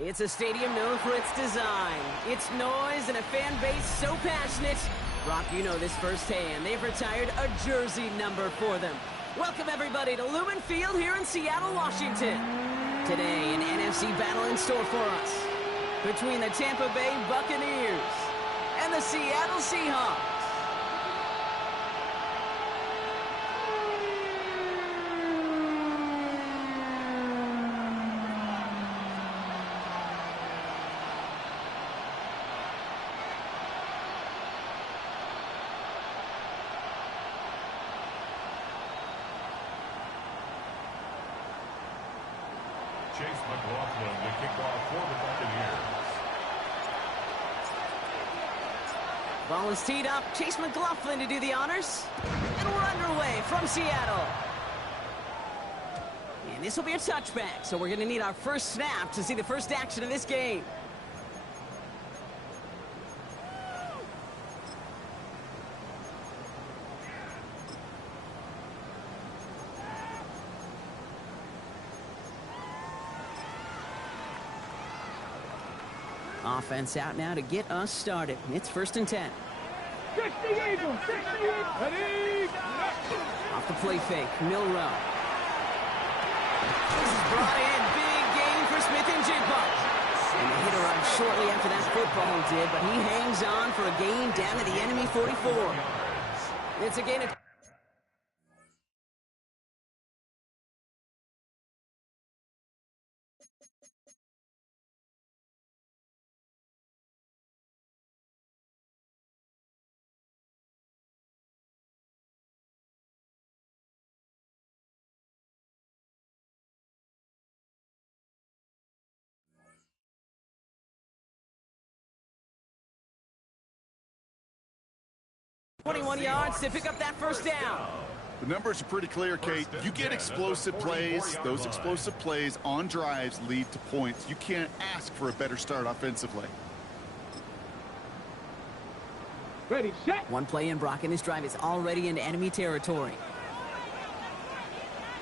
It's a stadium known for its design, its noise, and a fan base so passionate. Brock, you know this firsthand. They've retired a jersey number for them. Welcome, everybody, to Lumen Field here in Seattle, Washington. Today, an NFC battle in store for us between the Tampa Bay Buccaneers and the Seattle Seahawks. The kickoff for the Buccaneers. Ball is teed up. Chase McLaughlin to do the honors. And we're underway from Seattle. And this will be a touchback, so we're going to need our first snap to see the first action of this game. Offense out now to get us started. It's 1st and 10. 60 Eagles! 60 Eagles! Ready! Off the play fake, Milrow. This is brought in. Big game for Smith and Jigba. And the hit arrived shortly after that football did, but he hangs on for a gain down to the enemy 44. It's a gain of... ...21 yards to pick up that first down. The numbers are pretty clear, Kate. You get explosive plays. Those explosive plays on drives lead to points. You can't ask for a better start offensively. Ready, set! One play in, Brock, and this drive is already into enemy territory.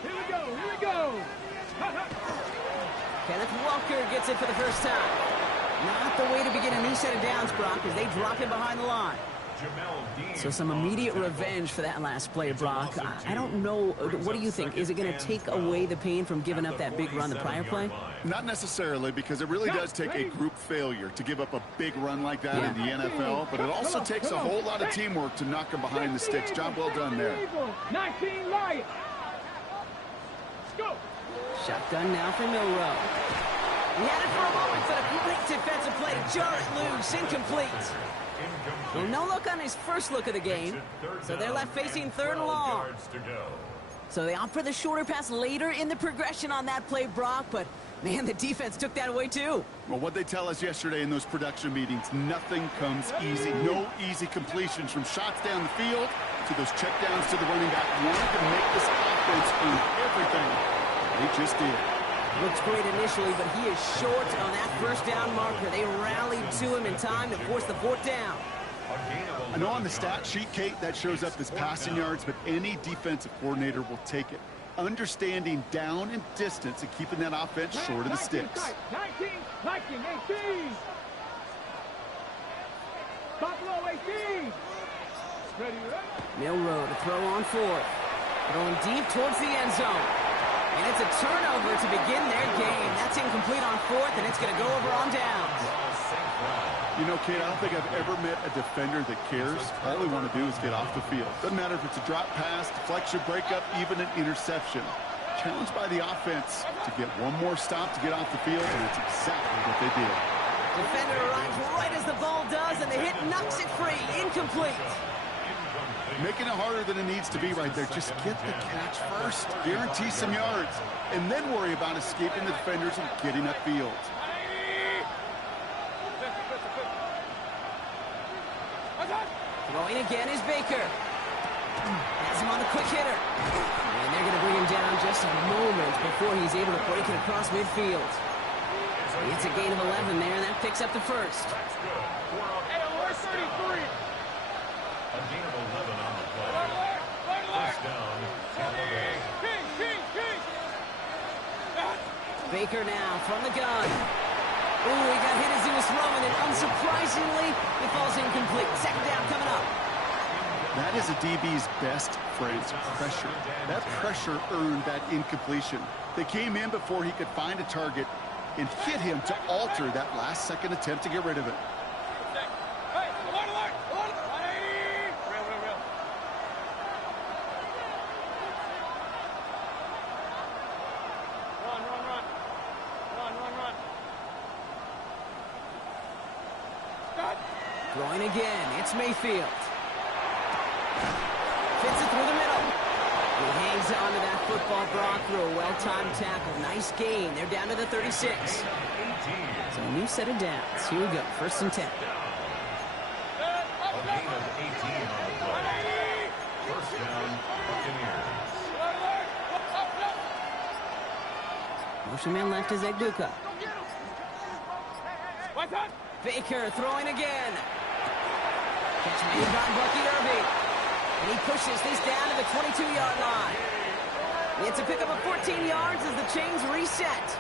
Here we go, here we go! Kenneth Walker gets it for the first time. Not the way to begin a new set of downs, Brock, as they drop him behind the line. So some immediate revenge for that last play, Brock. I don't know. What do you think? Is it going to take away the pain from giving up that big run the prior play? Not necessarily, because it really does take a group failure to give up a big run like that in the NFL, but it also takes a whole lot of teamwork to knock them behind the sticks. Job well done there. 19 Lions. Go. Shotgun now for Milrow. He had it for a moment, but a great defensive play to jar it loose. Incomplete. And no look on his first look of the game, so they're left facing 3rd and long. So they opt for the shorter pass later in the progression on that play, Brock, but man, the defense took that away too. Well, what they tell us yesterday in those production meetings, nothing comes easy. No easy completions from shots down the field to those checkdowns to the running back. Wanted to make this offense earn everything. They just did. Looks great initially, but he is short on that first down marker. They rallied to him in time to force the 4th down. I know on the stat sheet, Kate, that shows up as passing yards, but any defensive coordinator will take it. Understanding down and distance and keeping that offense short of the sticks. 19, 18. Buffalo 18. Ready, Milrow to throw on 4th. Going deep towards the end zone. And it's a turnover to begin their game. That's incomplete on 4th, and it's going to go over on downs. You know, Kate, I don't think I've ever met a defender that cares. All they want to do is get off the field. Doesn't matter if it's a drop pass, deflection, breakup, even an interception. Challenged by the offense to get one more stop to get off the field, and that's exactly what they did. Defender arrives right as the ball does, and the hit knocks it free. Incomplete. Making it harder than it needs to be right there. Just get the catch first. Guarantee some yards. And then worry about escaping the defenders and getting upfield. Throwing again is Baker. Has him on the quick hitter. And they're going to bring him down just a moment before he's able to break it across midfield. It's a gain of 11 there, and that picks up the first. Hey, we're 33. A gain of 11 on the play. First down, Tampa Bay. King. Baker now from the gun. Ooh, he got hit as he was throwing it. Unsurprisingly, it falls incomplete. Second down coming up. That is a DB's best friend, pressure. That pressure earned that incompletion. They came in before he could find a target and hit him to alter that last-second attempt to get rid of it. Throwing again, it's Mayfield. Fits it through the middle. He hangs on to that football, Brock, through a well-timed tackle. Nice gain. They're down to the 36. So a new set of downs. Here we go, 1st and 10. A gain of 18 on the play. First down, Buccaneers. Motion man left is Egbuka. Baker throwing again. Catch made by Bucky Irving. And he pushes this down to the 22-yard line. It's a pickup of 14 yards as the chains reset.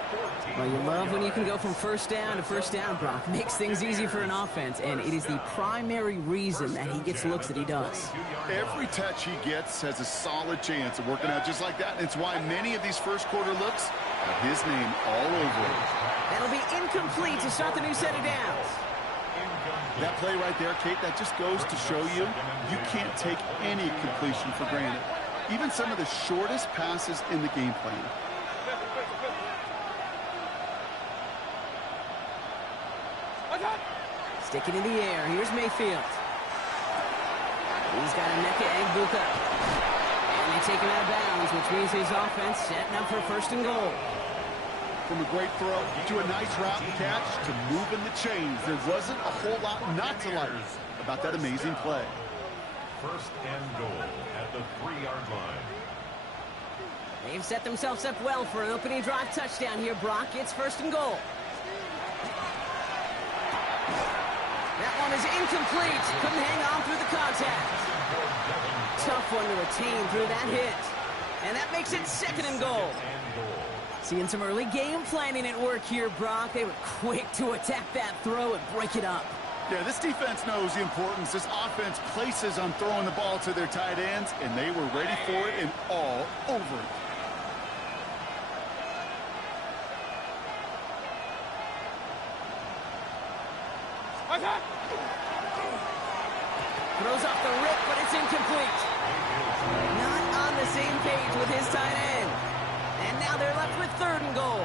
Well, you love when you can go from first down to first down, Brock. Makes things easy for an offense, and it is the primary reason that he gets looks that he does. Every touch he gets has a solid chance of working out just like that. It's why many of these first-quarter looks have his name all over it. That'll be incomplete to start the new set of downs. That play right there, Kate, that just goes to show you can't take any completion for granted. Even some of the shortest passes in the game plan. Sticking in the air, here's Mayfield. He's got a neck to Egbuka. And they take him out of bounds, which means his offense setting up for 1st and goal. From a great throw to a nice route and catch to moving the chains. There wasn't a whole lot not to like about that amazing play. 1st and goal at the 3-yard line. They've set themselves up well for an opening drive touchdown here, Brock. It's 1st and goal. That one is incomplete. Couldn't hang on through the contact. Tough one to retain through that hit. And that makes it 2nd and goal. Seeing some early game planning at work here, Brock. They were quick to attack that throw and break it up. Yeah, this defense knows the importance this offense places on throwing the ball to their tight ends, and they were ready for it and all over it. Throws off the rip, but it's incomplete. Not on the same page with his tight end. And now they're left with 3rd and goal.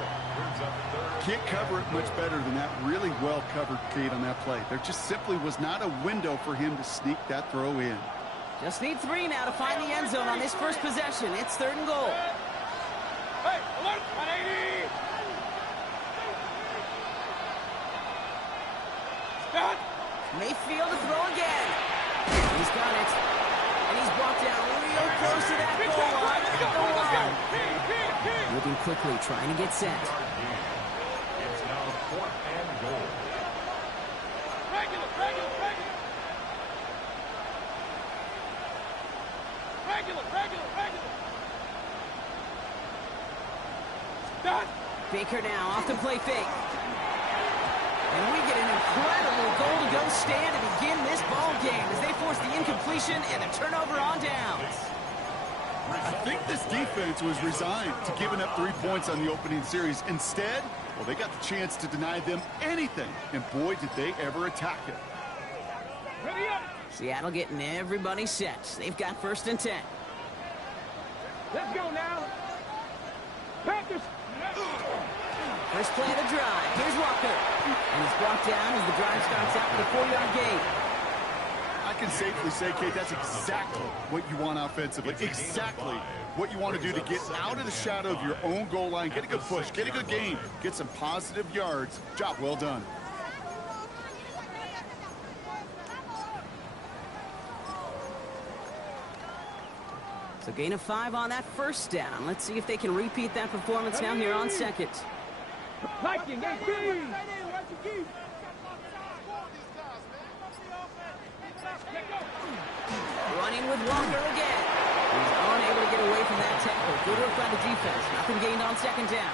Can't cover it much better than that. Really well covered, Kate, on that play. There just simply was not a window for him to sneak that throw in. Just need 3 now to find the end zone on this first possession. It's 3rd and goal. Mayfield to throw again. He's got it. And he's brought down real close to that goal line. Moving quickly, trying to get set. It's now 4th and goal. Regular. Done. Baker now off the play fake. And we get an incredible goal-to-go stand to begin this ball game as they force the incompletion and a turnover on downs. I think this defense was resigned to giving up 3 points on the opening series. Instead, well, they got the chance to deny them anything, and boy, did they ever attack it. Ready up. Seattle getting everybody set. They've got 1st and 10. Let's go now. Panthers. First play of the drive. Here's Walker. And he's brought down as the drive starts out with a 4-yard gain. I can safely say, Kate, that's exactly what you want offensively. Exactly what you want to do to get out of the shadow of your own goal line. Get a good push. Get a good gain. Get some positive yards. Job well done. So gain of 5 on that first down. Let's see if they can repeat that performance now here on 2nd. Liking, AP. Running with Walker again. He's unable to get away from that tackle. Good work by the defense. Nothing gained on second down.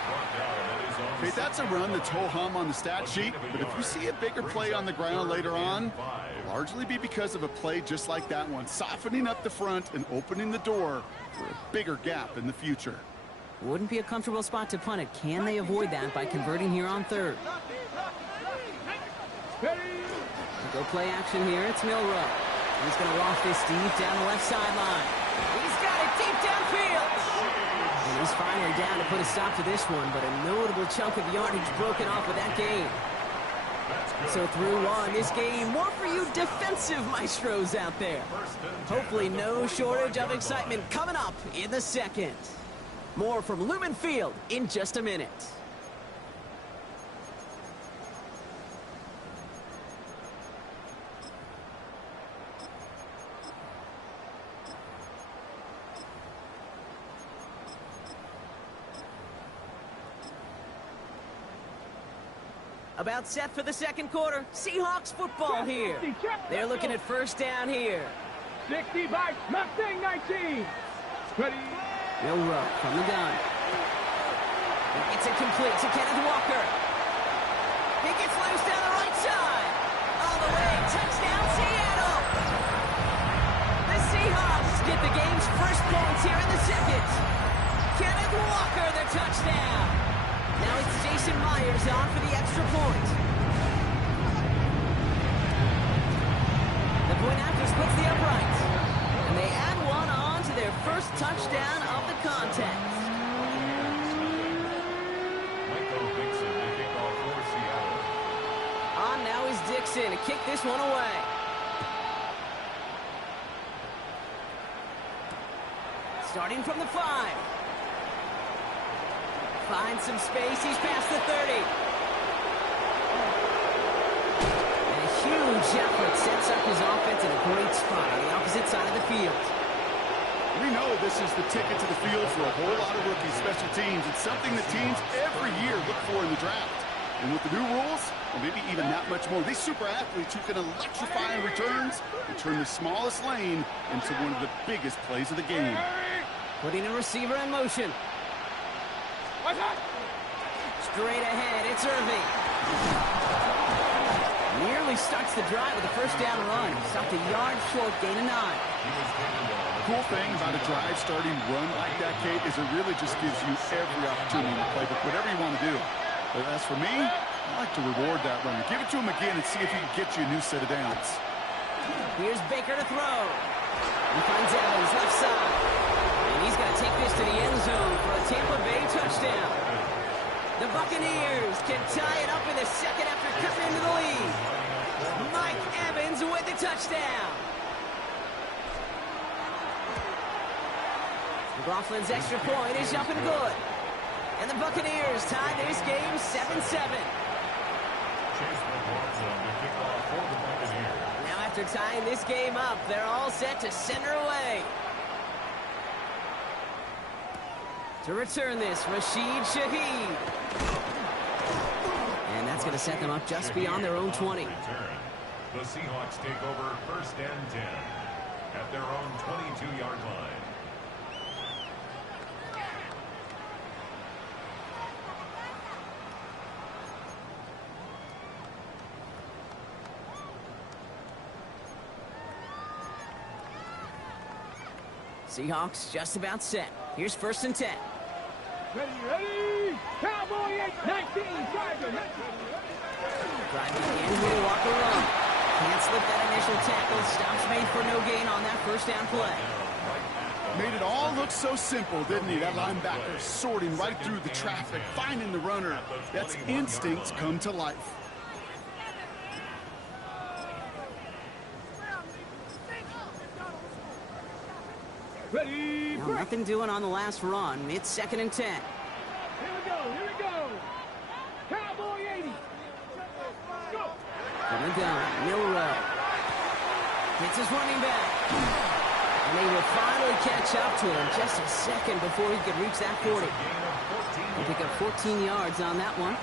Okay, that's a run that's ho-hum on the stat sheet, but if you see a bigger play on the ground later on, it'll largely be because of a play just like that one, softening up the front and opening the door for a bigger gap in the future. Wouldn't be a comfortable spot to punt it. Can they avoid that by converting here on third? Go play action here. It's Milrow. He's going to loft this deep down the left sideline. He's got it deep downfield. And he's finally down to put a stop to this one, but a notable chunk of yardage broken off with that gain. So through one, this game, more for you defensive maestros out there. Hopefully no shortage of excitement coming up in the second. More from Lumen Field in just a minute. About set for the second quarter. Seahawks football here. They're looking at first down here. 65, Mustang 19. Ready. Milrow from the gun. It's incomplete to Kenneth Walker. He gets loose down the right side. All the way. Touchdown, Seattle. The Seahawks get the game's first points here in the second. Kenneth Walker, the touchdown. Now it's Jason Myers on for the extra point. The point after splits the uprights. And they add one on to their first touchdown of the contest. On now is Dixon to kick this one away. Starting from the 5. Finds some space. He's past the 30. And a huge effort sets up his offense in a great spot on the opposite side of the field. We know this is the ticket to the field for a whole lot of rookie special teams. It's something that teams every year look for in the draft. And with the new rules, or maybe even that much more, these super athletes who can electrify in returns and turn the smallest lane into one of the biggest plays of the game. Putting a receiver in motion. Straight ahead, it's Irving. Nearly starts the drive with a first down run. Stopped a yard short, gain of 9. The cool thing about a drive-starting run like that, Kate, is it really just gives you every opportunity in the playbook, whatever you want to do. But as for me, I like to reward that runner. Give it to him again and see if he can get you a new set of downs. Here's Baker to throw. He finds Evans left side. And he's going to take this to the end zone for a Tampa Bay touchdown. The Buccaneers can tie it up in the second after cutting into the lead. Mike Evans with the touchdown. McLaughlin's extra point is up and good. And the Buccaneers tie this game 7-7. Now after tying this game up, they're all set to send her away. To return this, Rashid Shaheed. And that's going to set them up just beyond their own 20. The Seahawks take over first and 10 at their own 22-yard line. Seahawks just about set. Here's first and 10. Ready, ready. Cowboy 8, 19, driver. Driving in with Walker run. Can't slip that initial tackle. Stops made for no gain on that first down play. Made it all look so simple, didn't he? That linebacker sorting right through the traffic, finding the runner. That's instincts come to life. Ready, Now, nothing doing on the last run. It's second and 10. Here we go, here we go. Cowboy 80. Go. From the gun, Milrow. Hits his running back. And they will finally catch up to him just a second before he could reach that 40. He'll pick up 14 yards on that one.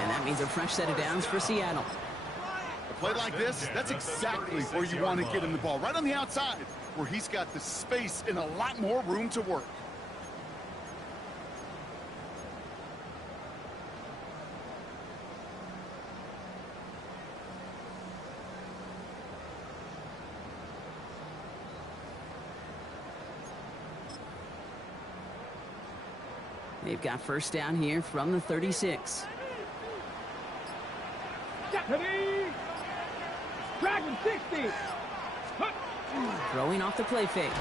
And that means a fresh set of downs for Seattle. A play like this, that's exactly where you want to get him the ball. Right on the outside, where he's got the space and a lot more room to work. They've got first down here from the 36. Dragon 60. Throwing off the play fake.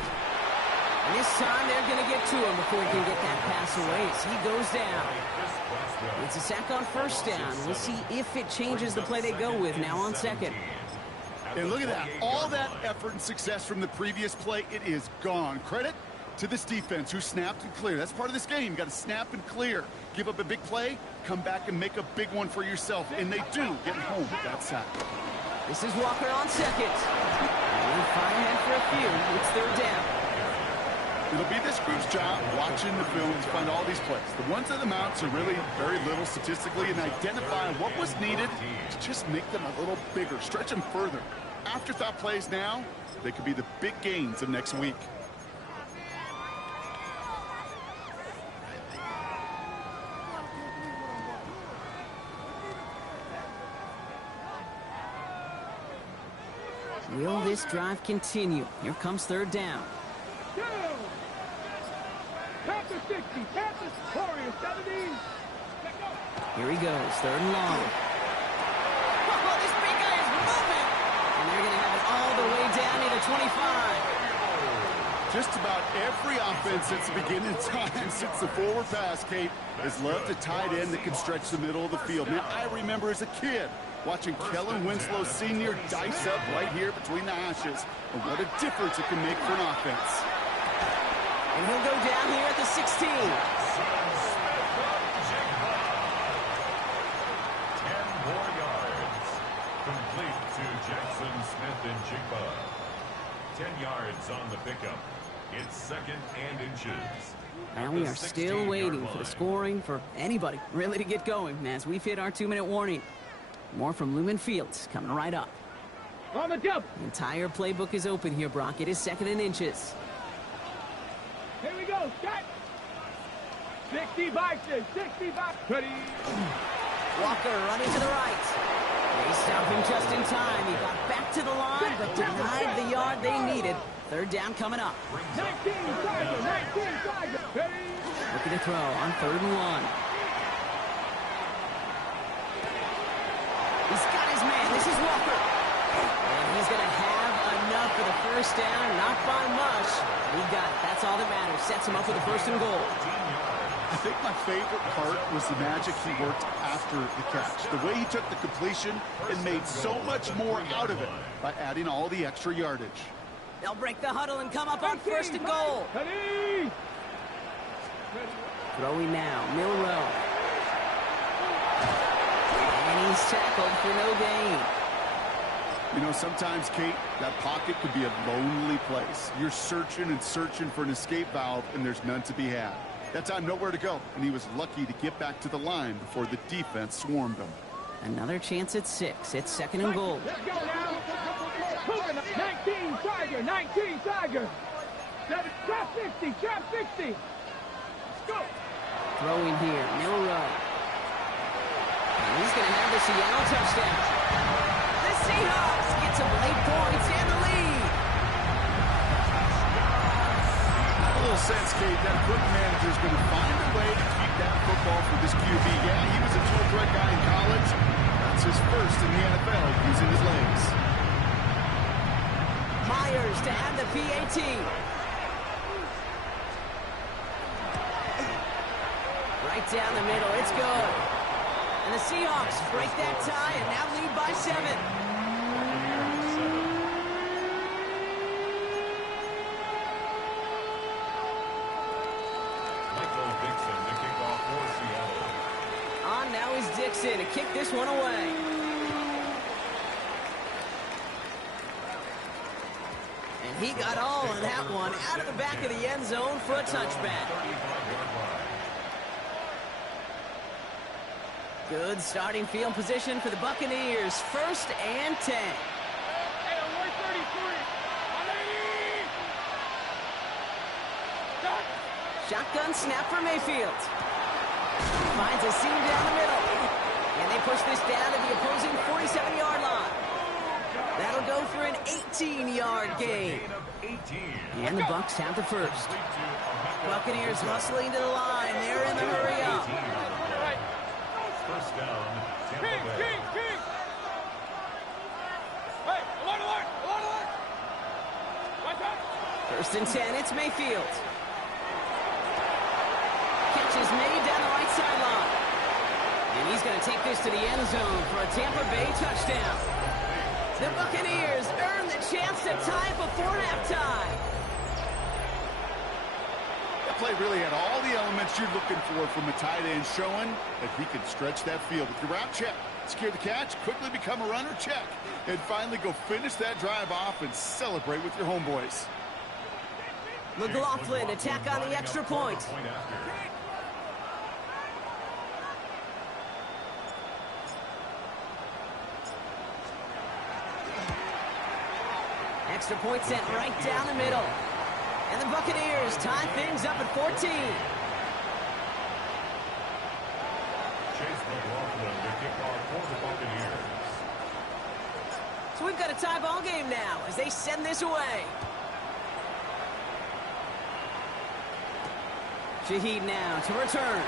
And this time they're going to get to him before he can get that pass away as he goes down. It's a sack on first down. We'll see if it changes the play they go with now on second. And look at that. All that effort and success from the previous play, it is gone. Credit to this defense who snapped and cleared. That's part of this game. You got to snap and clear. Give up a big play, come back and make a big one for yourself. And they do, getting home with that sack. This is Walker on second. Only 5 ahead for a few. It's third down. It'll be this group's job watching the film to find all these plays. The ones that amounts are really very little statistically and identify what was needed to just make them a little bigger, stretch them further. Afterthought plays now, they could be the big gains of next week. Will this drive continue? Here comes third down. Go! Panther 60. Panthers Warriors 70. Here he goes, third and long. Oh, this big guy is moving! And they're going to have it all the way down near the 25. Just about every offense since the beginning of time, since the forward pass, Kate, has loved a tight end that can stretch the middle of the field. Now, I remember as a kid watching Kellen Winslow Sr. dice up right here between the hashes. And what a difference it can make for an offense. And he'll go down here at the 16. 10 more yards. Complete to Jackson Smith and Jigba. 10 yards on the pickup. It's second and inches. And we are still waiting for the scoring for anybody really to get going as we've hit our 2-minute warning. More from Lumen Fields coming right up. On the jump. The entire playbook is open here, Brock. It is second and inches. Here we go. Scott. 65. 65. Ready. Walker running to the right. They stop him just in time. He got back to the line, but denied the yard they needed. Third down coming up. 19 Tiger. 19 Tiger. Ready. Looking to throw on third and 1. He's got his man. This is Walker. And he's going to have enough for the first down. Not by much. He got it. That's all that matters. Sets him up with the first and goal. I think my favorite part was the magic he worked after the catch. The way he took the completion and made so much more out of it by adding all the extra yardage. They'll break the huddle and come up on first and goal. Ready. Throwing now. Milrow. And he's tackled for no gain. You know, sometimes, Kate, that pocket could be a lonely place. You're searching and searching for an escape valve, and there's none to be had. That time, nowhere to go, and he was lucky to get back to the line before the defense swarmed him. Another chance at 6. It's second and goal. Let's go now. 19 Tiger. 19 Tiger. Trap 60. Trap 60. Let's go. Throwing here. Milrow. And he's going to have the Seattle touchdown. The Seahawks get some late points and the lead. A little sense, Kate, that equipment manager is going to find a way to keep that football for this QB. Yeah, he was a dual threat guy in college. That's his first in the NFL using his legs. Myers to add the PAT. Right down the middle. It's good. And the Seahawks break that tie and now lead by 7. Michael Dixon to kick off for Seattle. On now is Dixon to kick this one away. And he got all of that one out of the back of the end zone for a touchback. 35-yard line. Good starting field position for the Buccaneers. First and 10. Hey, on 133. Shotgun snap for Mayfield. Finds a seam down the middle. And they push this down to the opposing 47-yard line. That'll go for an 18-yard gain. And the Bucs have the first. Buccaneers hustling to the line. They're in the hurry up. First down, Tampa Bay. Hey, alert, alert, alert, alert. Watch out. First and 10, it's Mayfield. Catch is made down the right sideline. And he's going to take this to the end zone for a Tampa Bay touchdown. The Buccaneers earn the chance to tie before halftime. That play really had all the elements you're looking for from a tight end, showing that he can stretch that field. With your route, check. Secure the catch, quickly become a runner, check. And finally go finish that drive off and celebrate with your homeboys. McLaughlin attack on the extra point. Extra point sent right down the middle. And the Buccaneers tie things up at 14. Chase McLaughlin to kick off for the Buccaneers. So we've got a tie ball game now as they send this away. Shaheed now to return.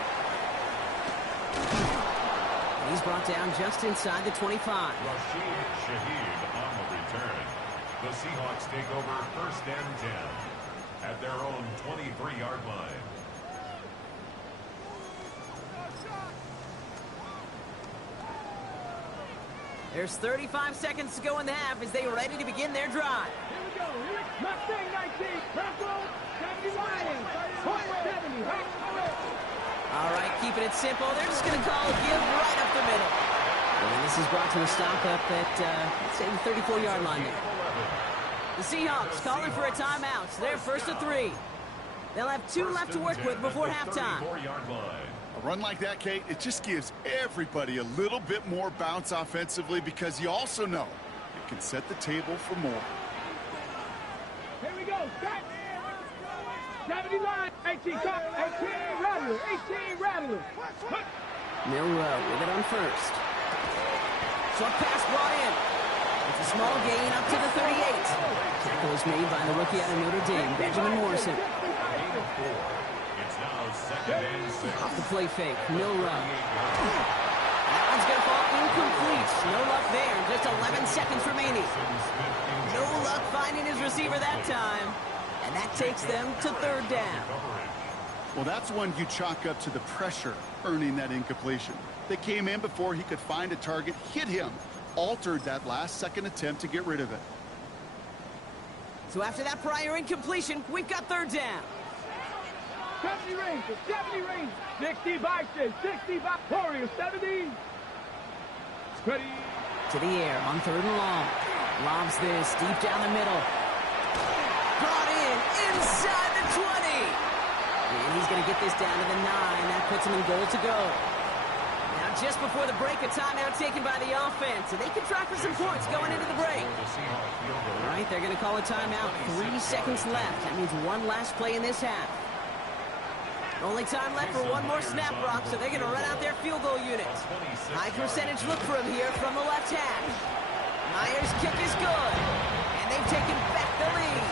And he's brought down just inside the 25. Rashid Shaheed on the return. The Seahawks take over first and 10 at their own 23-yard line. There's 35 seconds to go in the half as they are ready to begin their drive. Here we go. Mustang 19. Bravo 79. Point 70. All right, keeping it simple. They're just going to call a give right up the middle. And this is brought to a stop up at, let's say, the 34-yard line there. The Seahawks calling for a timeout. So they're first to 3. They'll have 2 left to work with before halftime. A run like that, Kate, it just gives everybody a little bit more bounce offensively because you also know it can set the table for more. Here we go. Set. 79. 18. 18 Rattler. 18 Rattler. Milrow with it on first. Short pass brought in. It's a small gain up to the 38. Tackle is made by the rookie out of Notre Dame, Benjamin Morrison. It's now second and 6. Off the play fake, Milrow. That one's going to fall incomplete. No luck there. Just 11 seconds remaining. No luck finding his receiver that time. And that takes them to third down. Well, that's one you chalk up to the pressure earning that incompletion. They came in before he could find a target, hit him, altered that last-second attempt to get rid of it. So after that prior incompletion, we've got third down. 70 range. 70 range. 60 Bison. 60 Warriors. 70. Ready. To the air on third and long. Lobs this deep down the middle. Brought in inside the 20. And he's going to get this down to the 9. That puts him in goal to go. Now just before the break, a timeout taken by the offense. And they can try for some points going into the break. All right, they're going to call a timeout. 3 seconds left. That means one last play in this half. Only time left for one more snap, Brock, so they're going to run out their field goal unit. High percentage look for him here from the left hash. Myers' kick is good, and they've taken back the lead.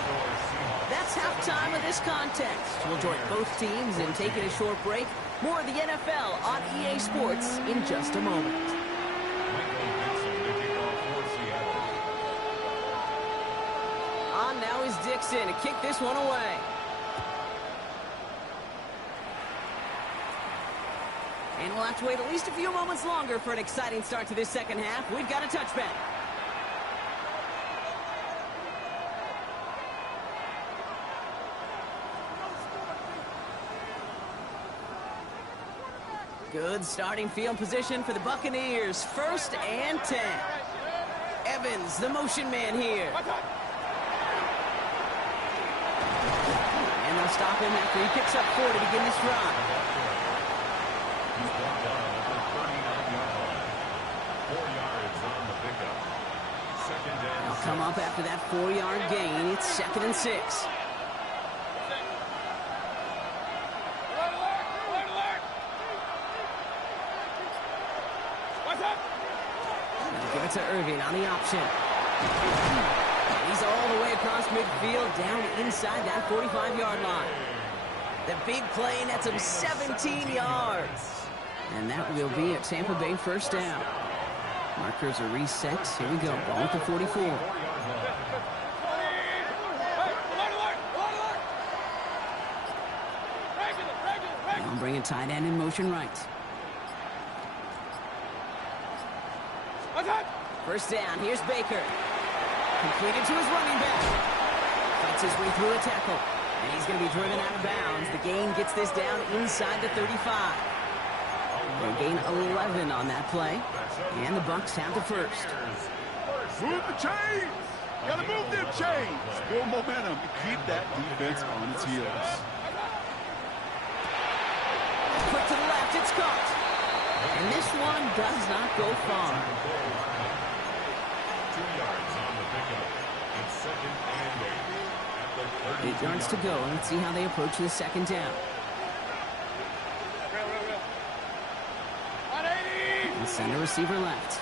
That's halftime of this contest. We'll join both teams in taking a short break. More of the NFL on EA Sports in just a moment. On now is Dixon to kick this one away. And we'll have to wait at least a few moments longer for an exciting start to this second half. We've got a touchback. Good starting field position for the Buccaneers. First and 10. Evans, the motion man here. And they'll stop him after he picks up 4 to begin this drive. They'll come up after that 4-yard gain. It's second and 6. Give it to Irving on the option. He's all the way across midfield, down inside that 45-yard line. The big play nets him 17 yards. And that will be a Tampa Bay first down. Markers are reset. Here we go. Ball at the 44. Now bringing tight end in motion right. First down. Here's Baker. Completed to his running back. Fights his way through a tackle. And he's going to be driven out of bounds. The gain gets this down inside the 35. They gain 11 on that play. And the Bucs have the first. Move the chains! Gotta move them chains! Build momentum and keep that defense on its heels. Quick to the left, it's caught. And this one does not go far. 2 yards on the pickup. It's second and 8. 8 yards to go. Let's see how they approach the second down. And center receiver left.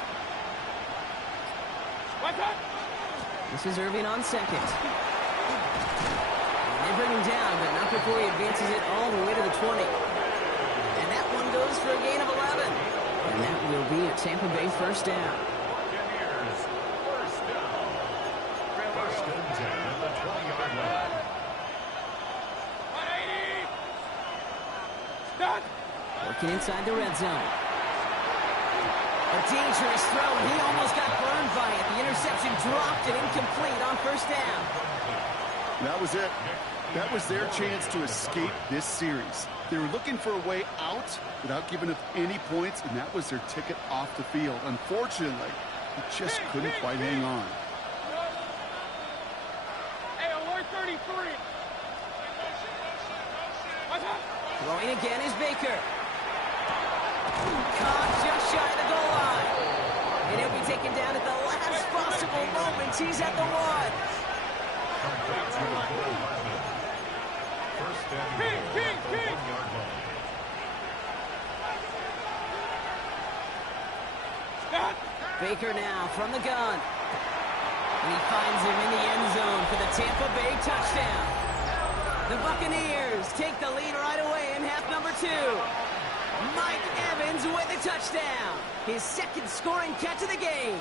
This is Irving on second. And they bring him down, but not before he advances it all the way to the 20. And that one goes for a gain of 11. And that will be a Tampa Bay first down. Buccaneers, first down. First and 10 at the 20-yard line. Working inside the red zone. A dangerous throw, and he almost got burned by it. The interception dropped and incomplete on first down. That was it. That was their chance to escape this series. They were looking for a way out without giving up any points, and that was their ticket off the field. Unfortunately, they just couldn't quite hang on. Hey, alert 33. Throwing again is Baker. Caught just shy of the goal line. And he'll be taken down at the last possible moment. He's at the 1. First and 4 at the 1-yard line. Baker now from the gun. And he finds him in the end zone for the Tampa Bay touchdown. The Buccaneers take the lead right away in half number 2. Mike Evans with a touchdown. His second scoring catch of the game.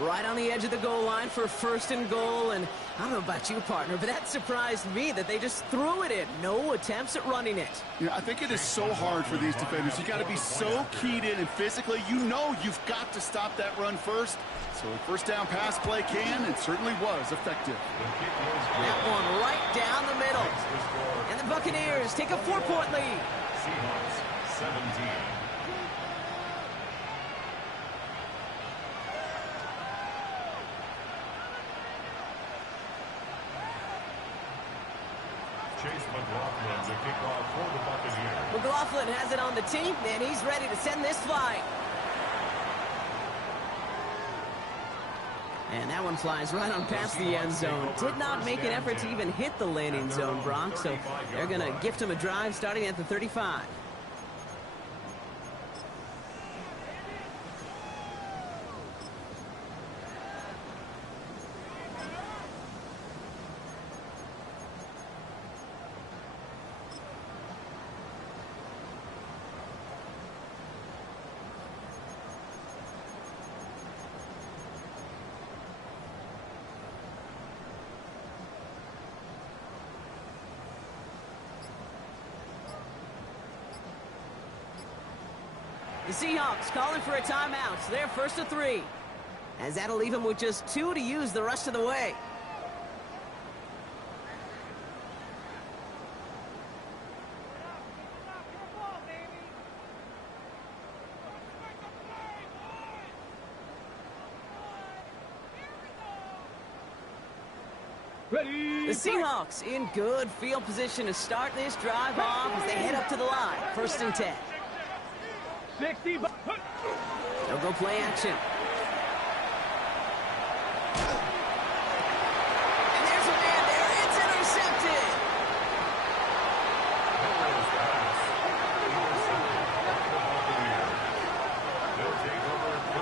Right on the edge of the goal line for first and goal. And I don't know about you, partner, but that surprised me that they just threw it in. No attempts at running it. Yeah, I think it is so hard for these defenders. You got to be so keyed in, and physically, you know you've got to stop that run first. So a first down pass play can, and certainly was effective. That one right down the middle. And the Buccaneers take a 4-point lead. Seahawks 17. Chase McLaughlin to kick off for the Buccaneers. McLaughlin has it on the team, and he's ready to send this flying. And that one flies right on past the end zone. Did not make an effort to even hit the landing zone, Brock, so they're going to gift him a drive starting at the 35. The Seahawks calling for a timeout. So they're first to 3. As that'll leave them with just 2 to use the rest of the way. Ready. The Seahawks in good field position to start this drive off as they head up to the line. First and 10. 60. They'll go play action. And there's a man there. It's intercepted.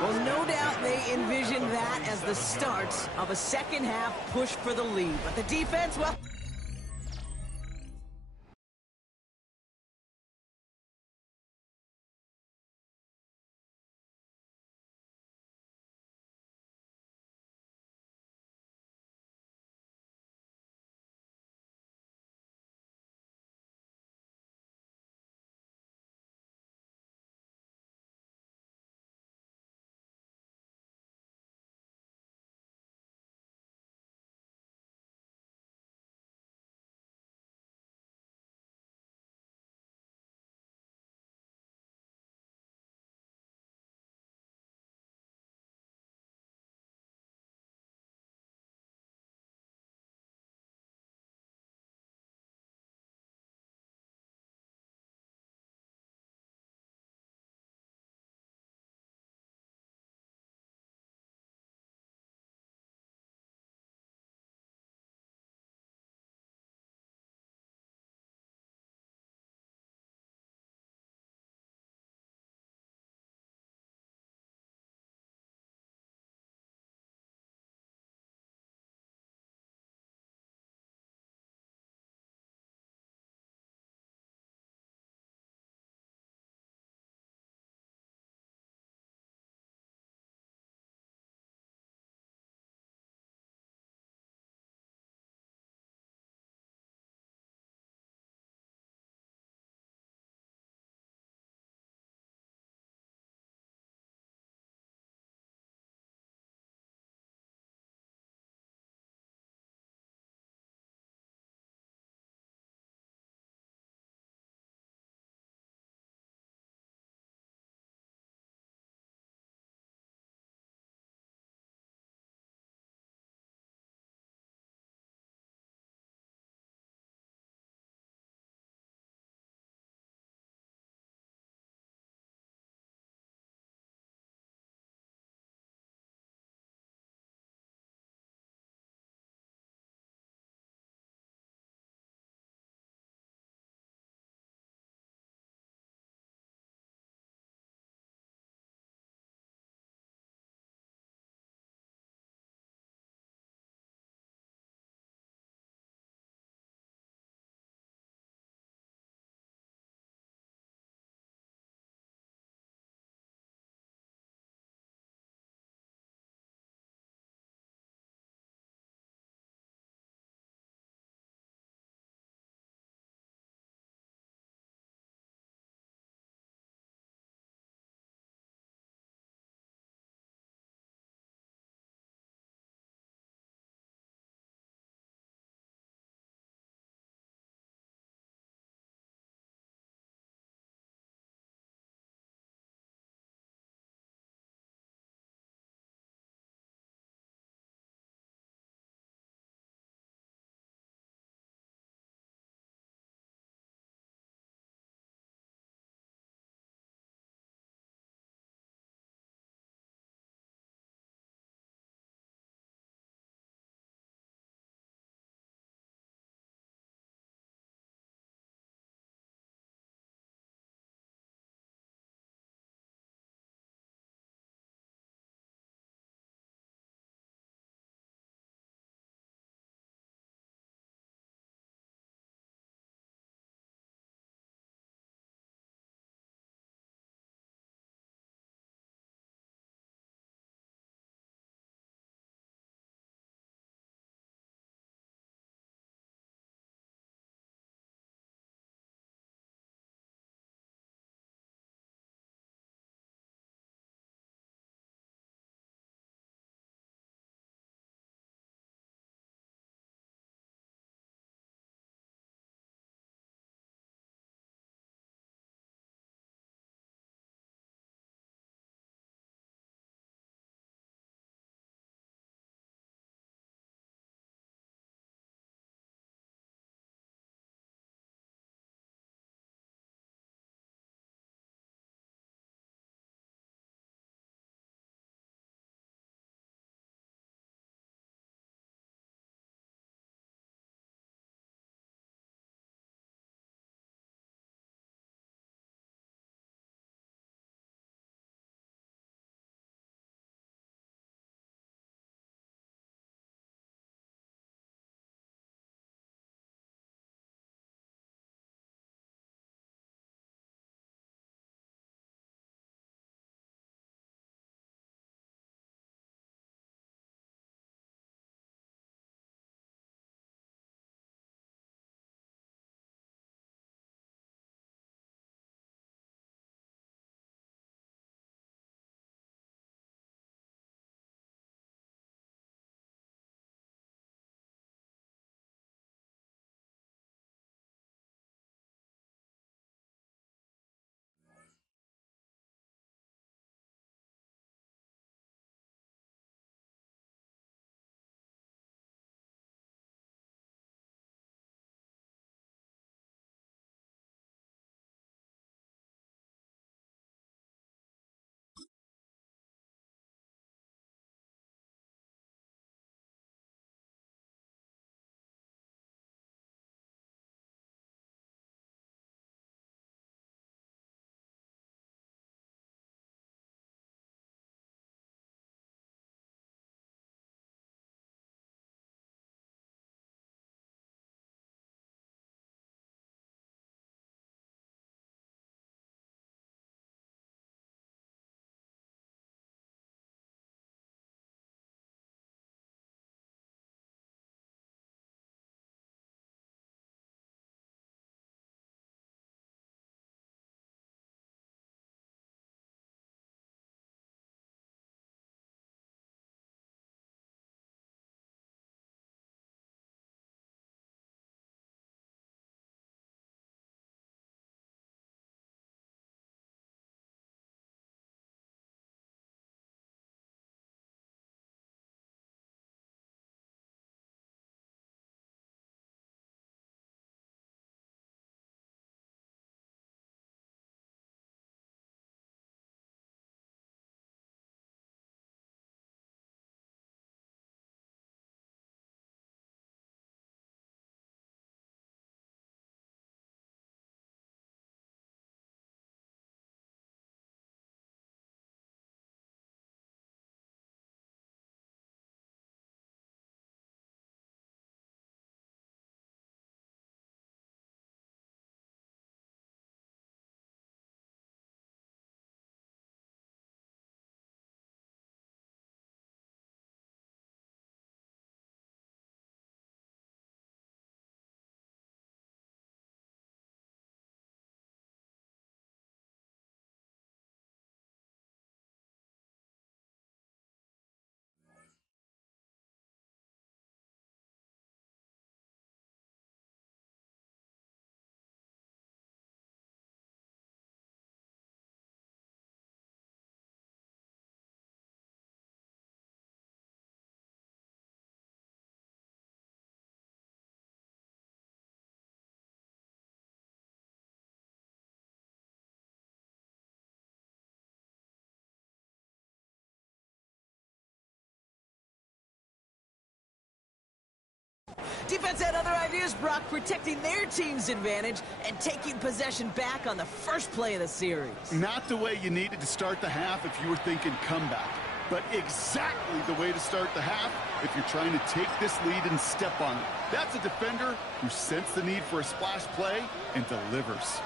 Well, no doubt they envision that as the start of a second-half push for the lead. But the defense, well... Defense had other ideas, Brock, protecting their team's advantage and taking possession back on the first play of the series. Not the way you needed to start the half if you were thinking comeback, but exactly the way to start the half if you're trying to take this lead and step on it. That's a defender who sensed the need for a splash play and delivers.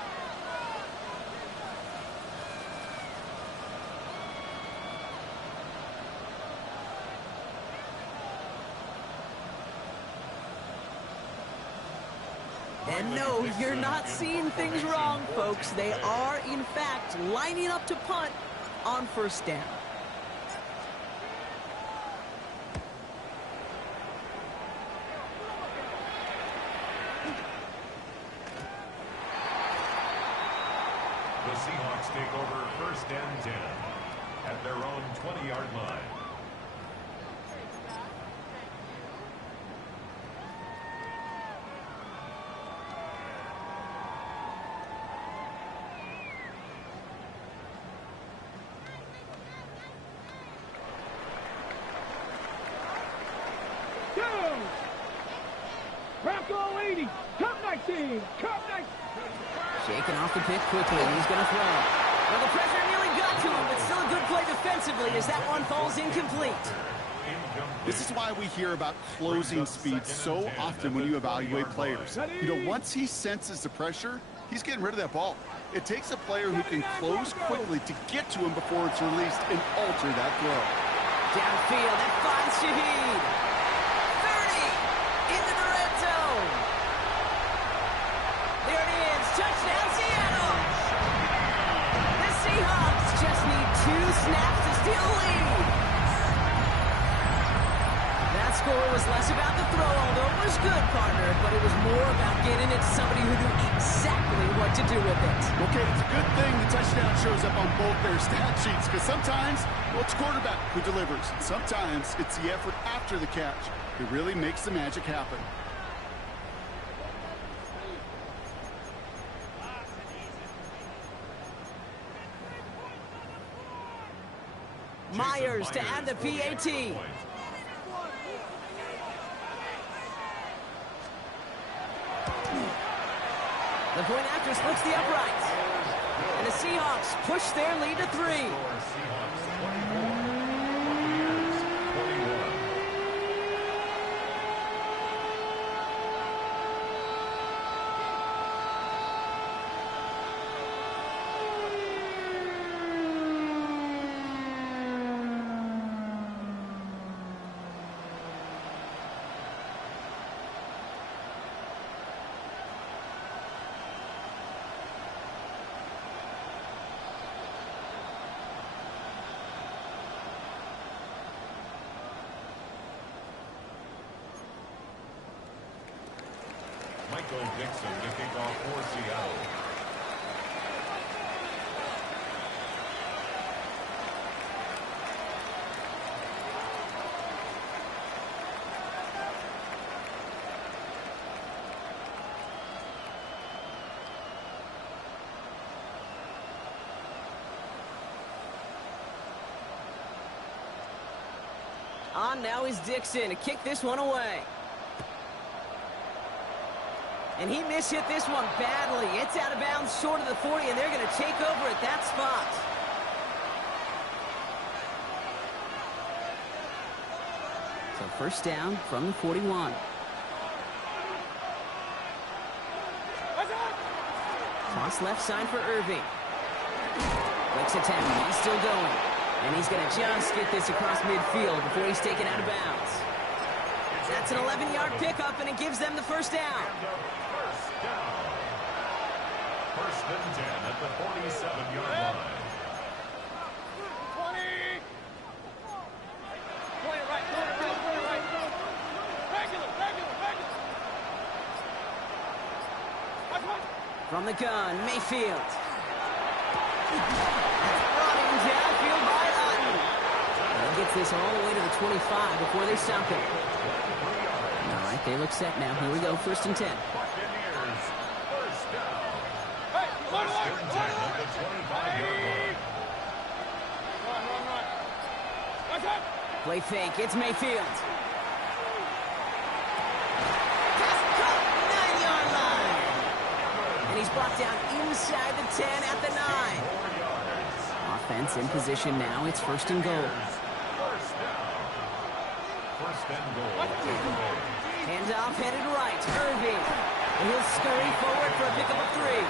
And no, you're not seeing things wrong, folks. They are, in fact, lining up to punt on first down. The Seahawks take over first and 10 at their own 20-yard line. Bronco 80, Cup 19, Cup 19. Shaking off the pick quickly, and he's going to throw. Well, the pressure nearly got to him, but still a good play defensively as that one falls incomplete. This is why we hear about closing speed so often when you evaluate players. You know, once he senses the pressure, he's getting rid of that ball. It takes a player who can close quickly to get to him before it's released and alter that throw. Downfield, that finds Shaheed. 30 into the red zone. There it is, touchdown Seattle. The Seahawks just need 2 snaps to steal a lead. That score was less about the throw, although it was good, partner, but it was more about getting it to somebody who knew exactly what to do with it. Okay, it's a good thing the touchdown shows up on both their stat sheets, because sometimes, well, it's quarterback who delivers. Sometimes it's the effort after the catch that really makes the magic happen. Myers to add the PAT. The point after splits the uprights. And the Seahawks push their lead to 3. Seahawks 24, Buccaneers 21. Michael Dixon to kick off for Seattle. On now is Dixon to kick this one away. And he mishit this one badly. It's out of bounds short of the 40, and they're going to take over at that spot. So first down from the 41. Toss left side for Irving. Quick's attempt. He's still going. And he's going to just get this across midfield before he's taken out of bounds. That's an 11-yard pickup, and it gives them the first down. First and 10 at the 47-yard line. 20. Point it right. Regular. From the gun, Mayfield. Running downfield by Otten. And he gets this all the way to the 25 before they stop him. All right, they look set now. Here we go, first and 10. Buccaneers, first down. First and 10 at the 25-yard line. Run. Play fake, it's Mayfield. brought down inside the 10 at the 9. Offense in position now. It's 1st and goal. First and goal. Handoff headed right. Irving. And he'll scurry forward for a pickup of 3.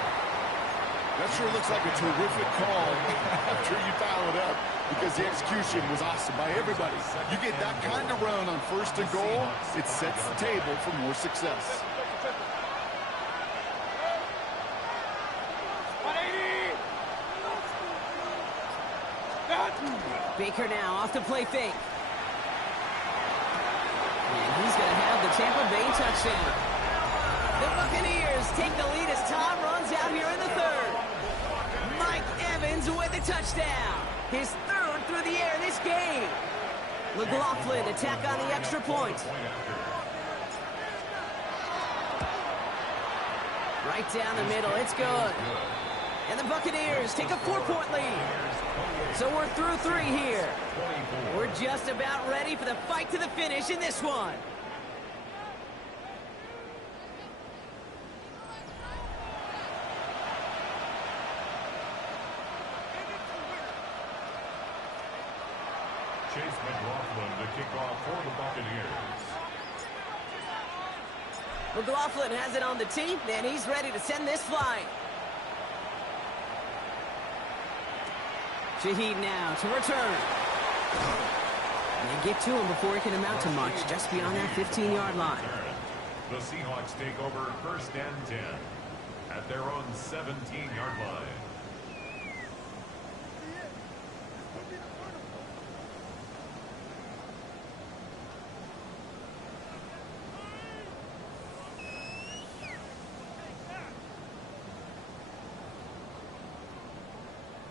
That sure looks like a terrific call after you foul it up, because the execution was awesome by everybody. You get that kind of run on 1st and goal, it sets the table for more success. Baker now off the play fake. And he's going to have the Tampa Bay touchdown. The Buccaneers take the lead as Tom runs out here in the 3rd. Mike Evans with a touchdown. His 3rd through the air this game. McLaughlin attack on the extra point. Right down the middle, it's good. And the Buccaneers take a 4-point lead. So we're through 3 here. We're just about ready for the fight to the finish in this one. Chase McLaughlin to kick off for the Buccaneers. McLaughlin has it on the tee, and he's ready to send this flying. Shaheed now to return. They get to him before it can amount to much, just beyond that 15-yard line. The Seahawks take over 1st and 10 at their own 17-yard line.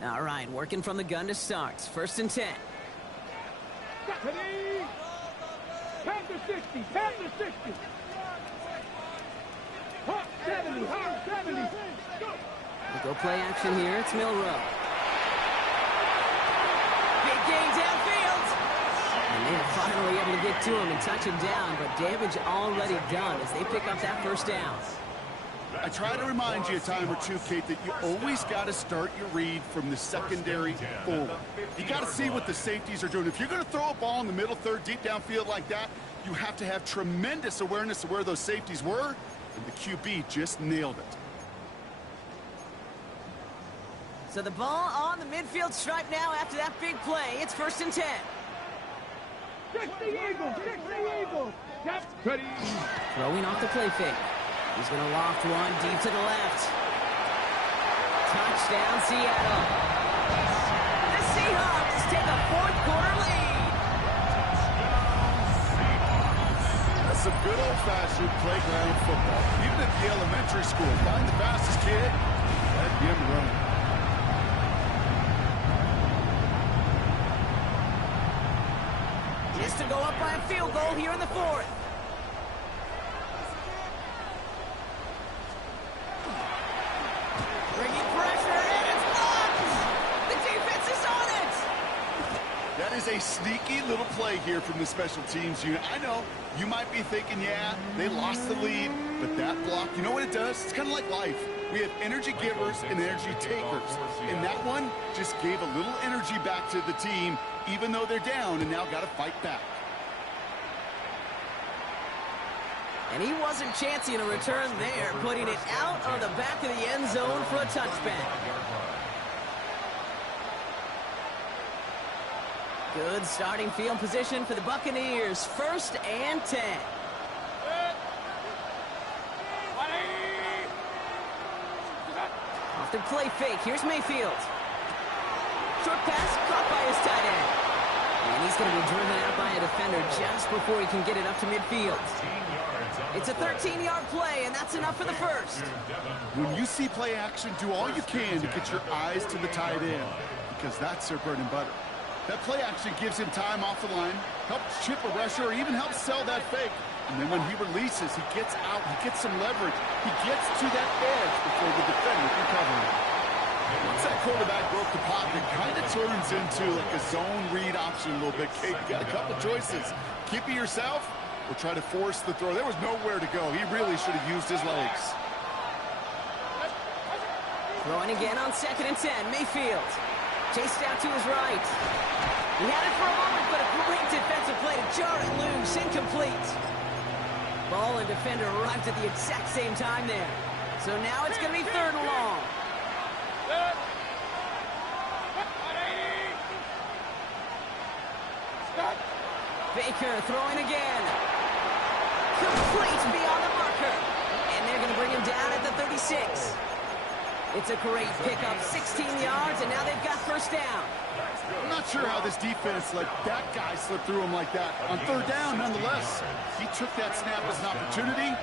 All right, working from the gun to start. 1st and 10. 10 to 60, 10 to 60. Hot 70, hot 70. We'll go play action here. It's Milrow. Big gain downfield. And they're finally able to get to him and touch him down, but damage already done as they pick up that 1st down. I try to remind you a time or two, Kate, that you always got to start your read from the secondary forward. You got to see what the safeties are doing. If you're going to throw a ball in the middle 3rd, deep downfield like that, you have to have tremendous awareness of where those safeties were, and the QB just nailed it. So the ball on the midfield stripe now after that big play. It's 1st and 10. 60 Eagles, 60 Eagles. Yep, ready. Throwing off the play fake. He's going to loft one deep to the left. Touchdown, Seattle. The Seahawks take a 4th quarter lead. That's some good old-fashioned playground football. Even at the elementary school, find the fastest kid, let him run. Just to go up by a field goal here in the 4th. Bringing pressure, and it's blocked! The defense is on it! That is a sneaky little play here from the special teams unit. I know, you might be thinking, yeah, they lost the lead, but that block, you know what it does? It's kind of like life. We have energy givers and energy takers. And that one just gave a little energy back to the team, even though they're down and now got to fight back. And he wasn't chancing a return there, putting it out on the back of the end zone for a touchback. Good starting field position for the Buccaneers. 1st and 10. Off the play fake. Here's Mayfield. Short pass caught by his tight end. And he's going to be driven out by a defender just before he can get it up to midfield. It's a 13-yard play, and that's enough for the 1st. When you see play action, do all you can to get your eyes to the tight end, because that's their bread and butter. That play action gives him time off the line, helps chip a rusher, or even helps sell that fake. And then when he releases, he gets out, he gets some leverage. He gets to that edge before the defender can cover him. Once that quarterback broke the pocket, kind of turns into like a zone read option a little bit. Kate, you got a couple choices. Keep it yourself or try to force the throw. There was nowhere to go. He really should have used his legs. Throwing again on 2nd and 10. Mayfield. Chased out to his right. He had it for a moment, but a great defensive play to jar it loose. Incomplete. Ball and defender arrived at the exact same time there. So now it's going to be 3rd and long. Baker throwing again. Complete beyond the marker. And they're going to bring him down at the 36. It's a great pickup, 16 yards, and now they've got 1st down. I'm not sure how this defense let that guy slip through him like that. On 3rd down, nonetheless, he took that snap as an opportunity.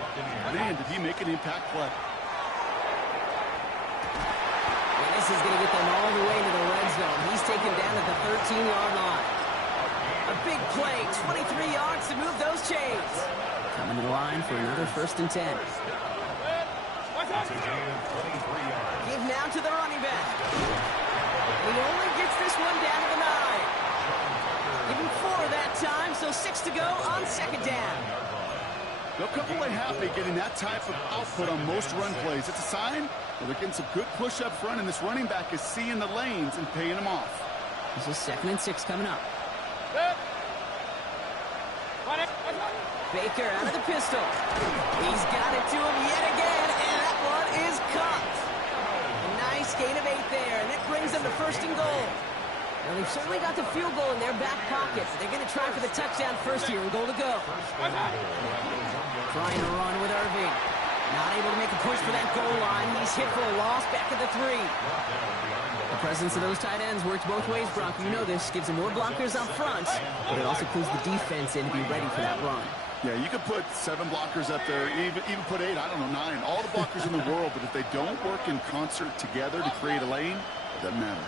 Man, did he make an impact play. And this is going to get them all the way to the red zone. He's taken down at the 13-yard line. A big play, 23 yards to move those chains. Coming to the line for another 1st and 10. Give now to the running back. He only gets this one down to the 9. Give him 4 that time, so 6 to go on 2nd down. They'll come away happy getting that type of output on most run plays. It's a sign that they're getting some good push up front, and this running back is seeing the lanes and paying them off. This is 2nd and 6 coming up. Baker out of the pistol. He's got it to him yet again, and that one is caught. A nice gain of 8 there, and it brings them to 1st and goal. Now, they've certainly got the field goal in their back pocket. They're going to try for the touchdown first here and goal to go. Trying to run with Irving. Not able to make a push for that goal line. He's hit for a loss back at the 3. The presence of those tight ends works both ways, Brock. You know this. Gives them more blockers up front, but it also pulls the defense in to be ready for that run. Yeah, you could put 7 blockers up there, even put 8, I don't know, 9. All the blockers in the world, but if they don't work in concert together to create a lane, it doesn't matter.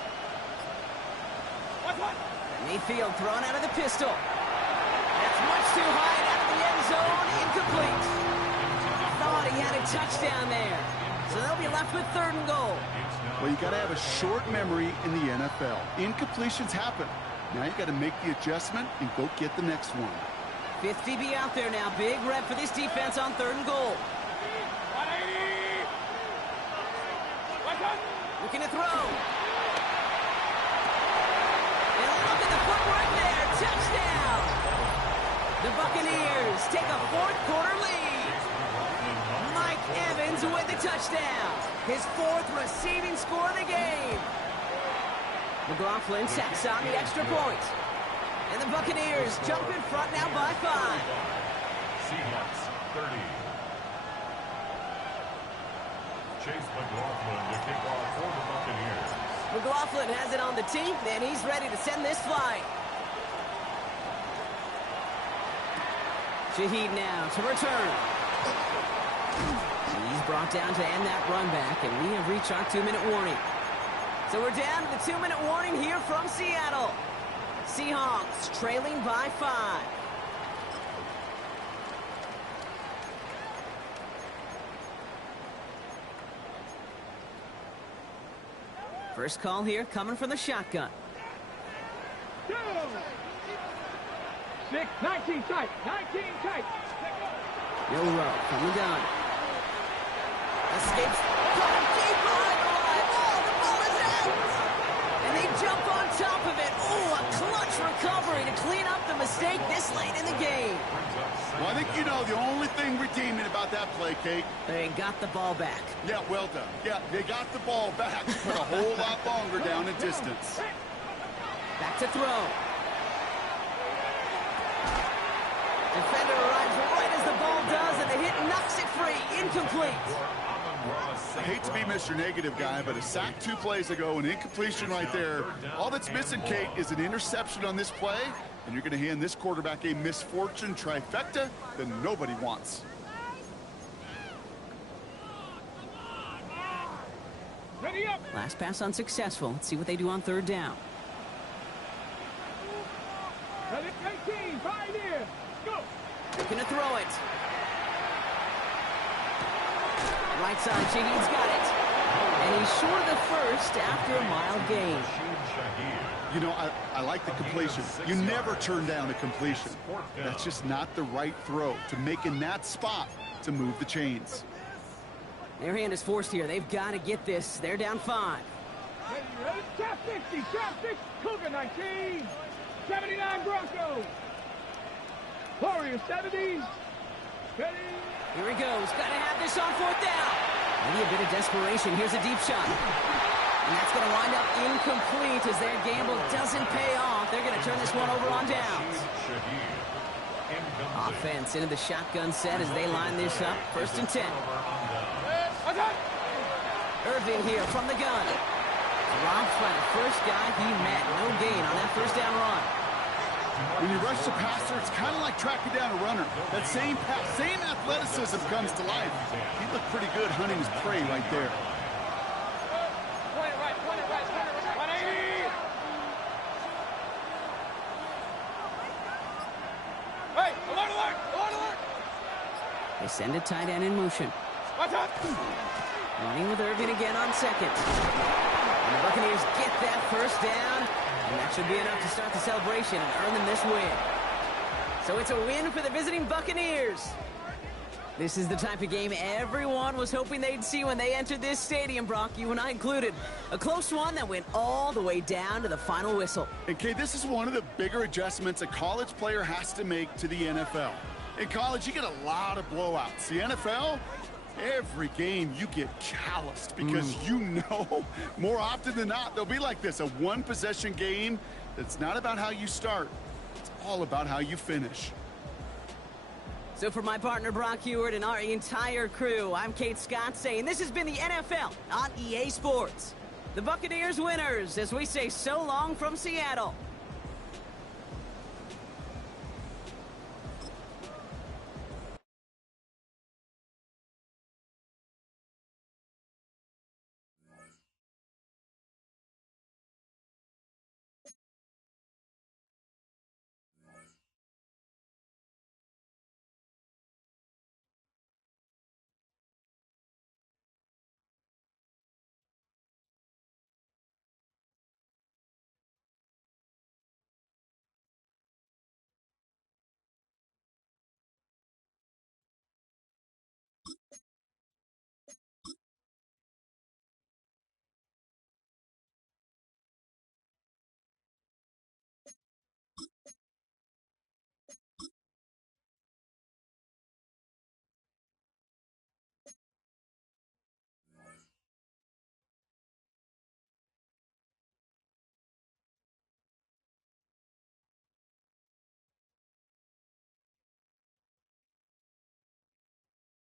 Mayfield thrown out of the pistol. That's much too high and out of the end zone. Incomplete. Thought he had a touchdown there. So they'll be left with 3rd and goal. Well, you got to have a short memory in the NFL. Incompletions happen. Now you got to make the adjustment and go get the next one. 5th DB out there now. Big rep for this defense on 3rd and goal. Looking to throw. And look at the footwork there. Touchdown. The Buccaneers take a 4th quarter lead. Mike Evans with the touchdown. His 4th receiving score of the game. McLaughlin sacks on the extra point. And the Buccaneers jump in front now by 5. Seahawks 30. Chase McLaughlin to kick off for the Buccaneers. McLaughlin has it on the tee, and he's ready to send this flight. Shaheed now to return. He's brought down to end that run back, and we have reached our 2-minute warning. So we're down to the 2-minute warning here from Seattle. Seahawks trailing by 5. First call here coming from the shotgun. 2. 6, 19 tight, 19 tight. Bill Rowe from the gun. Escapes. Deep behind the line. Oh, the ball is out. And they jump on top of it. Oh, a clutch recovery to clean up the mistake this late in the game. Well, I think you know the only thing redeeming about that play, Kate. They got the ball back. Yeah, well done. Yeah, they got the ball back, but a whole lot longer down in distance. Back to throw. Defender arrives right as the ball does, and the hit knocks it free. Incomplete. I hate to be Mr. Negative guy, but a sack 2 plays ago, an incompletion right there. All that's missing, Kate, is an interception on this play, and you're going to hand this quarterback a misfortune trifecta that nobody wants. Ready up. Last pass unsuccessful. Let's see what they do on 3rd down. Ready, 18, 5 here. Go. Looking to throw it. Right side, Shaheed's got it. And he's short of the first after a mile gain. You know, I like the completion. You never turn down a completion. That's just not the right throw to make in that spot to move the chains. Their hand is forced here. They've got to get this. They're down 5. Ready? Trap 60, trap 60, Cougar 19, 79 Broncos. Warrior 70, ready? Here he goes. Got to have this on 4th down. Maybe a bit of desperation. Here's a deep shot. And that's going to wind up incomplete as their gamble doesn't pay off. They're going to turn this one over on downs. Offense into the shotgun set as they line this up. 1st and 10. Irving here from the gun. Drops by the first guy he met. No gain on that 1st down run. When you rush the passer, it's kind of like tracking down a runner. That same pass, same athleticism comes to life. He looked pretty good hunting his prey right there. Point it right, 180. Hey, alert, alert, alert, alert. They send a tight end in motion. Watch out. Running with Irving again on 2nd. And the Buccaneers get that 1st down. And that should be enough to start the celebration and earn them this win. So it's a win for the visiting Buccaneers. This is the type of game everyone was hoping they'd see when they entered this stadium, Brock, you and I included. A close one that went all the way down to the final whistle. And Kay, this is one of the bigger adjustments a college player has to make to the NFL. In college, you get a lot of blowouts. The NFL, every game you get calloused because you know more often than not they'll be like this, a one-possession game that's not about how you start. It's all about how you finish. So for my partner Brock Heward and our entire crew, I'm Kate Scott saying this has been the NFL on EA Sports. The Buccaneers winners as we say so long from Seattle.